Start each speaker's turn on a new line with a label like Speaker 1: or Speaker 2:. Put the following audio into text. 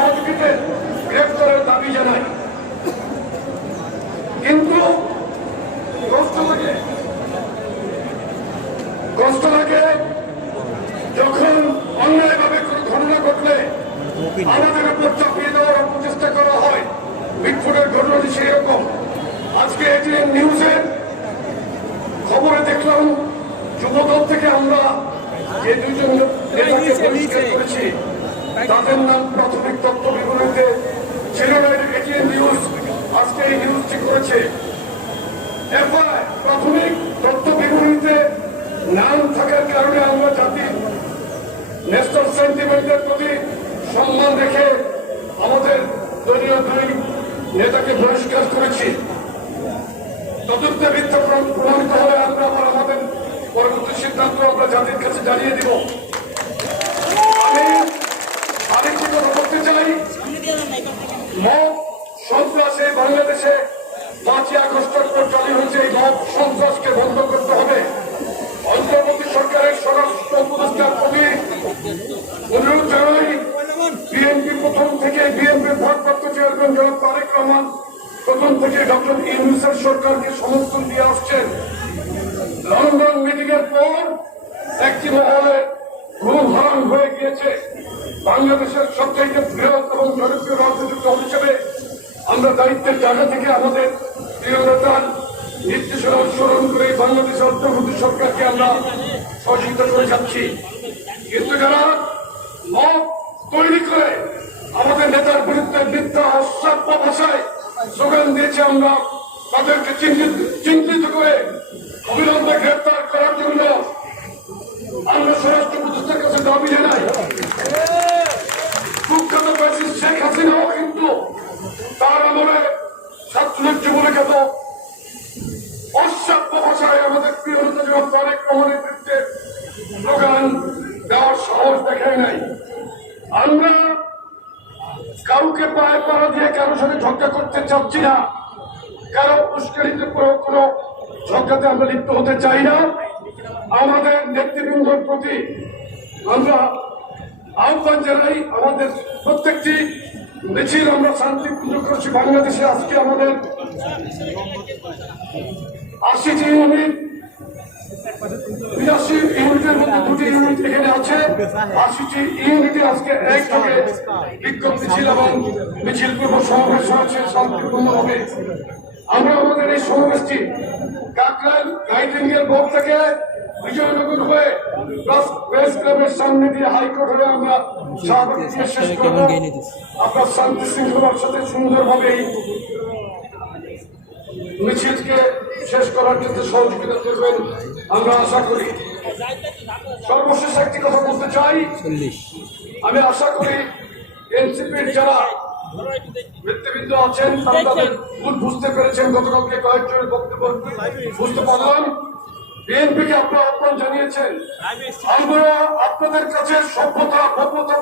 Speaker 1: আসামিদের গ্রেফতারের দাবি জানাই কিন্তু কষ্ট লাগে। কষ্ট লাগে যখন অন্যায়ভাবে কোনো ঘটনা ঘটলে আমাদের উপর চাপিয়ে দেওয়ার প্রচেষ্টা করা হয়। বিটফুটের ঘটনাটি সেই রকম আজকে এটিএন নিউজের খবরে দেখলাম যুবদল থেকে আমরা যে দুজন নেতাকে বহিষ্কার করেছি তাদের নাম প্রাথমিক তথ্য বিবরণীতে না এটিএন নিউজ আজকে এই নিউজটি করেছে। এফআই প্রাথমিক তথ্য বিবরণীতে নাম থাকার কারণে আমরা জাতির ন্যাশনাল সেন্টিমেন্টের প্রতি সম্মান রেখে আমাদের দলীয় দুই নেতাকে বহিষ্কার করেছি। তদন্তে মিথ্যা প্রমাণ- প্রমাণিত হলে আমরা আবার আমাদের পরবর্তী সিদ্ধান্ত আমরা জাতির কাছে জানিয়ে দিব আমি আরেকটি কথা বলতে চাই মব সন্ত্রাসে বাংলাদেশে পাঁচই আগস্টের চালু হয়েছে এই মব সন্ত্রাসকে বন্ধ করতে হবে। অন্তর্বর্তী সরকারের স্বরাষ্ট্র উপদেষ্টার প্রতি অনুরোধ জানাই বিএনপি প্রথম থেকে বিএনপির ভারপ্রাপ্ত চেয়ারম্যান জনাব তারেক রহমান প্রথম থেকে ডক্টর ইউনুসের সরকারকে সমর্থন দিয়ে আসছেন। লন্ডন মিটিং এর পর একটি মহলে ঘুম হয়ে গিয়েছে। বাংলাদেশের সবচেয়ে দায়িত্বের জায়গা থেকে আমাদের নেতার নির্দেশনা অনুসরণ করে বাংলাদেশের অন্তর্বর্তী সরকারকে আমরা সহযোগিতা করে যাচ্ছি। কিন্তু যারা মত তৈরি করে আমাদের নেতার বিরুদ্ধে মিথ্যা অশ্রাব্য ভাষায় স্লোগান দিয়েছে আমরা, তাদেরকে চিহ্নিত করে অবিলম্বে গ্রেপ্তার করার জনাব তারেক রহমানের স্লোগান দেওয়ার সাহস দেখায় নাই। আমরা কাউকে পায়ে পাড়া দিয়ে কারোর সাথে ঝগড়া করতে চাচ্ছি না। কারও উস্কানিতে কোনো ঝগড়াতে আমরা লিপ্ত হতে চাই না। আমাদের নেতৃবৃন্দর প্রতি আমরা আহ্বান জানাই, আমাদের প্রত্যেকটি মিছিল আমরা শান্তিপূর্ণ করছি। বাংলাদেশে আজকে আমাদের আশিটি ইউনিট বিরাশি ইউনিটের মধ্যে দুটি ইউনিট এখানে আছে আশিটি ইউনিটে আজকে একযোগে বিক্ষোভ মিছিল এবং মিছিল পূর্ব সমাবেশ হয়েছে, শান্তিপূর্ণভাবে। আমরা আমাদের এই সমাবেশটি কাকরাইল গাইডিং এর বোর্ড থেকে বিজয়নগর হয়ে প্রেস ক্লাবের সামনে দিয়ে হাইকোর্ট হয়ে আমরা দিয়ে শেষ করব। শান্তি শৃঙ্খলার সাথে সুন্দরভাবে এই মিছিলকে শেষ করার ক্ষেত্রে সহযোগিতা করবেন আমরা আশা করি। সর্বশেষ একটি কথা বলতে চাই। আমি আশা করি এনসিপির যারা নেতৃবৃন্দ আছেন তারা তাদের ভুল বুঝতে পেরেছেন। গতকালকে কয়েকজনের বক্তব্য বুঝতে পারলাম। বিএনপিকে আপনারা আহ্বান জানিয়েছেন আমরা আপনাদের কাছে সভ্যতা ভব্যতা